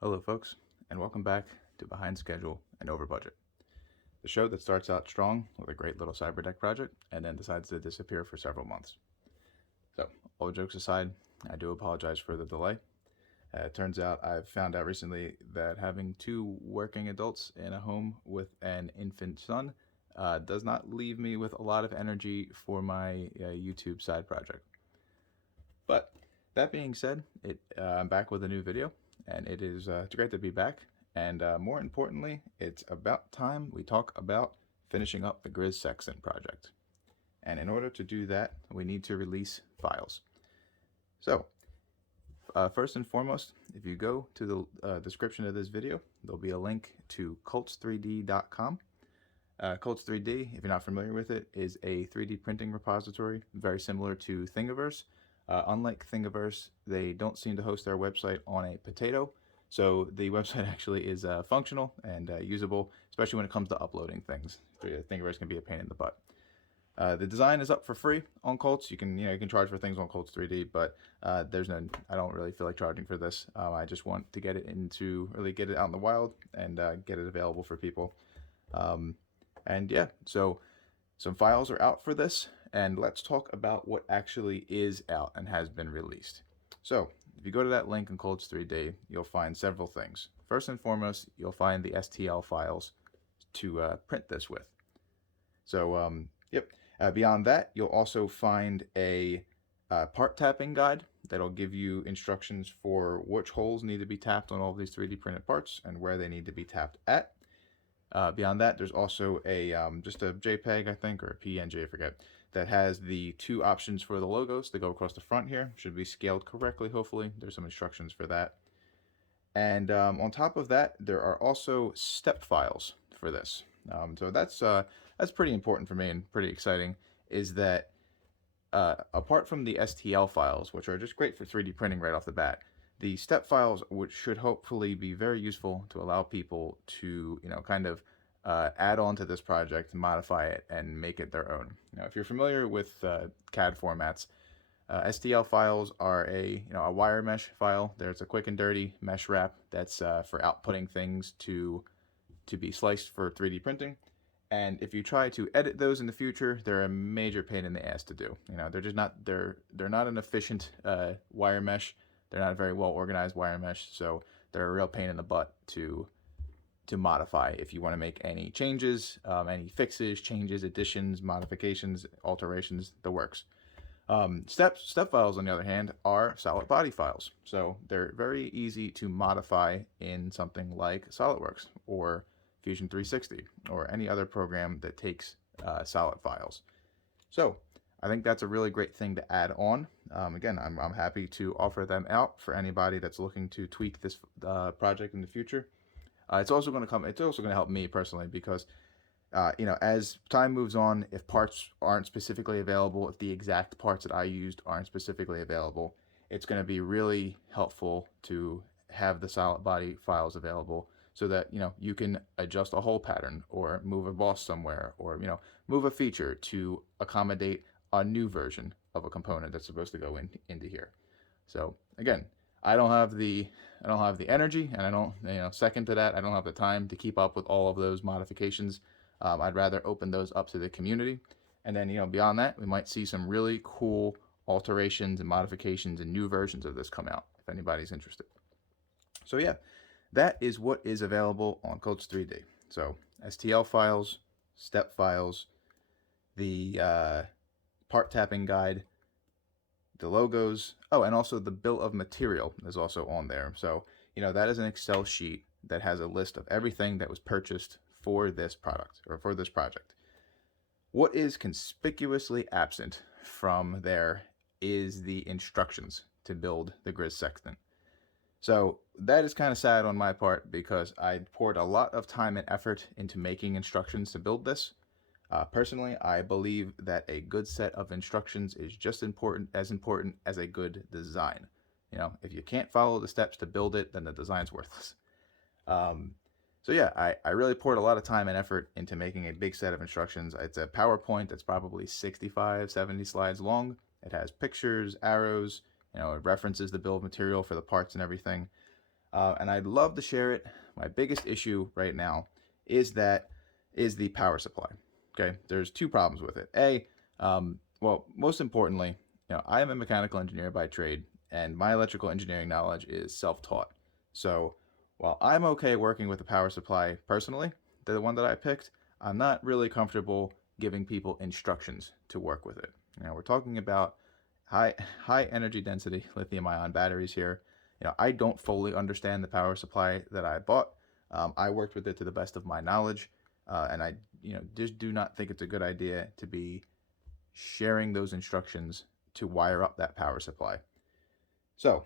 Hello folks, and welcome back to Behind Schedule and Over Budget, the show that starts out strong with a great little cyber deck project and then decides to disappear for several months. So, all jokes aside, I do apologize for the delay. It turns out I've found out recently that having two working adults in a home with an infant son does not leave me with a lot of energy for my YouTube side project. But that being said, I'm back with a new video, and it's great to be back. And more importantly, it's about time we talk about finishing up the GRIZ Sextant project. And in order to do that, we need to release files. So, first and foremost, if you go to the description of this video, there'll be a link to colts3d.com. Colts3D, if you're not familiar with it, is a 3D printing repository, very similar to Thingiverse. Unlike Thingiverse, they don't seem to host their website on a potato, so the website actually is functional and usable, especially when it comes to uploading things. Thingiverse can be a pain in the butt. The design is up for free on Colts. You can charge for things on Colts 3D, but I don't really feel like charging for this. I just want to get it out in the wild and get it available for people. And yeah, so some files are out for this, and let's talk about what actually is out and has been released. So if you go to that link in Colts 3D, you'll find several things. First and foremost, you'll find the STL files to print this with. So beyond that, you'll also find a part tapping guide that'll give you instructions for which holes need to be tapped on all of these 3D printed parts and where they need to be tapped at. Beyond that, there's also just a JPEG, I think, or a PNG, I forget, that has the two options for the logos that go across the front here. Should be scaled correctly, hopefully. There's some instructions for that. And on top of that, there are also step files for this. So that's pretty important for me and pretty exciting, is that apart from the STL files, which are just great for 3D printing right off the bat, the step files, which should hopefully be very useful to allow people to, kind of add on to this project, modify it, and make it their own. If you're familiar with CAD formats, STL files are a wire mesh file. There's a quick and dirty mesh wrap that's for outputting things to be sliced for 3D printing. And if you try to edit those in the future, they're a major pain in the ass to do. They're just not they're not an efficient wire mesh. They're not a very well organized wire mesh, so they're a real pain in the butt to modify if you want to make any changes, any fixes, changes, additions, modifications, alterations, the works. Step files, on the other hand, are solid body files, so they're very easy to modify in something like SolidWorks or Fusion 360 or any other program that takes solid files. So I think that's a really great thing to add on. Again, I'm happy to offer them out for anybody that's looking to tweak this project in the future. It's also going to help me personally because, as time moves on, if parts aren't specifically available, if the exact parts that I used aren't specifically available, it's going to be really helpful to have the solid body files available so that you can adjust a hole pattern or move a boss somewhere or move a feature to accommodate a new version of a component that's supposed to go into here. So again, I don't have the energy, and I don't second to that, I don't have the time to keep up with all of those modifications. I'd rather open those up to the community, and then beyond that, we might see some really cool alterations and modifications and new versions of this come out if anybody's interested. So yeah, that is what is available on Colts 3D. So STL files, step files, the part tapping guide, the logos, and also the bill of material is also on there. So that is an Excel sheet that has a list of everything that was purchased for this product or for this project. What is conspicuously absent from there is the instructions to build the GRIZ Sextant. So that is kind of sad on my part because I poured a lot of time and effort into making instructions to build this. Personally, I believe that a good set of instructions is just as important as a good design. If you can't follow the steps to build it, then the design's worthless. So yeah, I really poured a lot of time and effort into making a big set of instructions. It's a PowerPoint that's probably 65, 70 slides long. It has pictures, arrows, it references the bill of material for the parts and everything. and I'd love to share it. My biggest issue right now is the power supply. Okay, there's two problems with it. Well, most importantly, I am a mechanical engineer by trade, and my electrical engineering knowledge is self-taught. So while I'm okay working with the power supply personally, the one that I picked, I'm not really comfortable giving people instructions to work with it. We're talking about high high energy density lithium ion batteries here. I don't fully understand the power supply that I bought. I worked with it to the best of my knowledge, and I just do not think it's a good idea to be sharing those instructions to wire up that power supply. So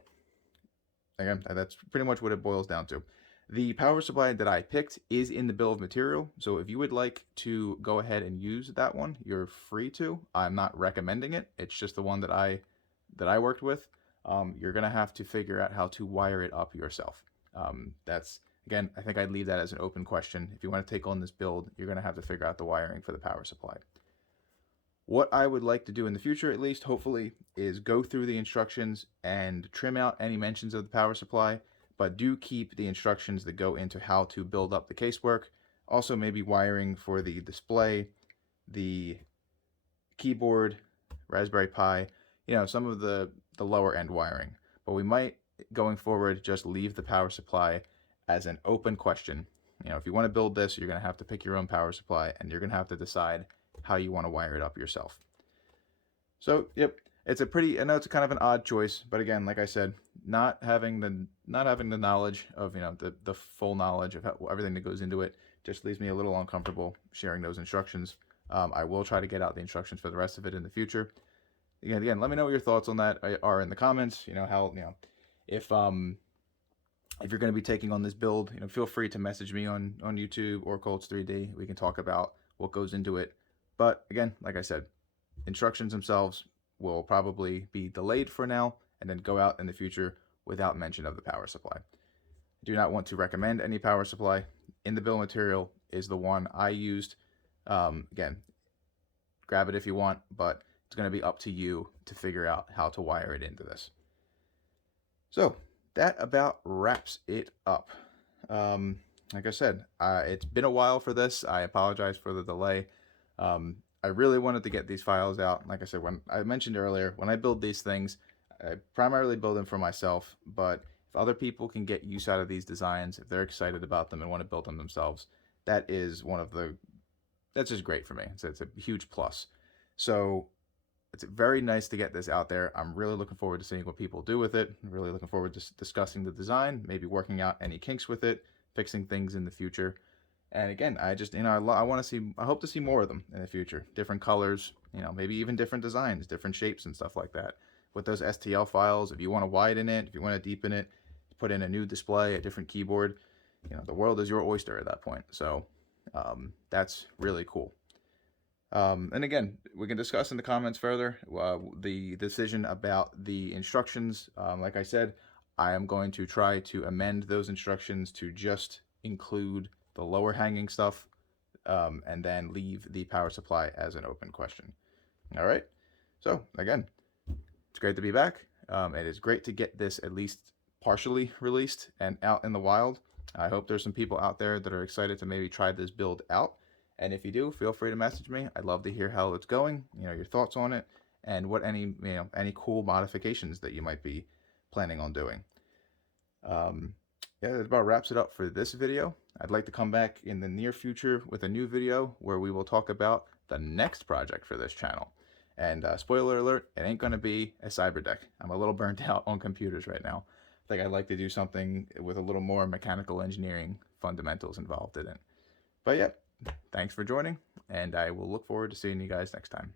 again, that's pretty much what it boils down to. The power supply that I picked is in the bill of material, so if you would like to go ahead and use that one, you're free to. I'm not recommending it. It's just the one that I worked with. You're gonna have to figure out how to wire it up yourself. That's again, I think I'd leave that as an open question. If you want to take on this build, you're gonna have to figure out the wiring for the power supply. What I would like to do in the future, at least, hopefully, is go through the instructions and trim out any mentions of the power supply, but do keep the instructions that go into how to build up the casework. Also, maybe wiring for the display, the keyboard, Raspberry Pi, some of the lower end wiring. But we might, going forward, just leave the power supply as an open question. If you want to build this, you're going to have to pick your own power supply, and you're going to have to decide how you want to wire it up yourself. So, yep, it's I know it's kind of an odd choice, but again, like I said, not having the knowledge of, the full knowledge of everything that goes into it just leaves me a little uncomfortable sharing those instructions. I will try to get out the instructions for the rest of it in the future. Again, let me know what your thoughts on that are in the comments. If you're going to be taking on this build, feel free to message me on YouTube or Colts 3D. We can talk about what goes into it. But again, like I said, instructions themselves will probably be delayed for now and then go out in the future without mention of the power supply. I do not want to recommend any power supply. In the bill of material is the one I used. Again, grab it if you want, but it's going to be up to you to figure out how to wire it into this. So that about wraps it up. Like I said, it's been a while for this. I apologize for the delay. I really wanted to get these files out. Like I said, when I mentioned earlier, when I build these things, I primarily build them for myself, but if other people can get use out of these designs, if they're excited about them and want to build them themselves, that's just great for me. It's a huge plus. So it's very nice to get this out there. I'm really looking forward to seeing what people do with it. I'm really looking forward to discussing the design, maybe working out any kinks with it, fixing things in the future. And again, I just, I hope to see more of them in the future. Different colors, maybe even different designs, different shapes and stuff like that. With those STL files, if you want to widen it, if you want to deepen it, put in a new display, a different keyboard, the world is your oyster at that point. So that's really cool. And again, we can discuss in the comments further the decision about the instructions. Like I said, I am going to try to amend those instructions to just include the lower hanging stuff, and then leave the power supply as an open question. All right. So again, it's great to be back. It is great to get this at least partially released and out in the wild. I hope there's some people out there that are excited to maybe try this build out. And if you do, feel free to message me. I'd love to hear how it's going, your thoughts on it, and what any cool modifications that you might be planning on doing. Yeah, that about wraps it up for this video. I'd like to come back in the near future with a new video where we will talk about the next project for this channel. And spoiler alert, it ain't going to be a cyber deck. I'm a little burnt out on computers right now. I think I'd like to do something with a little more mechanical engineering fundamentals involved in it. But yeah, thanks for joining, and I will look forward to seeing you guys next time.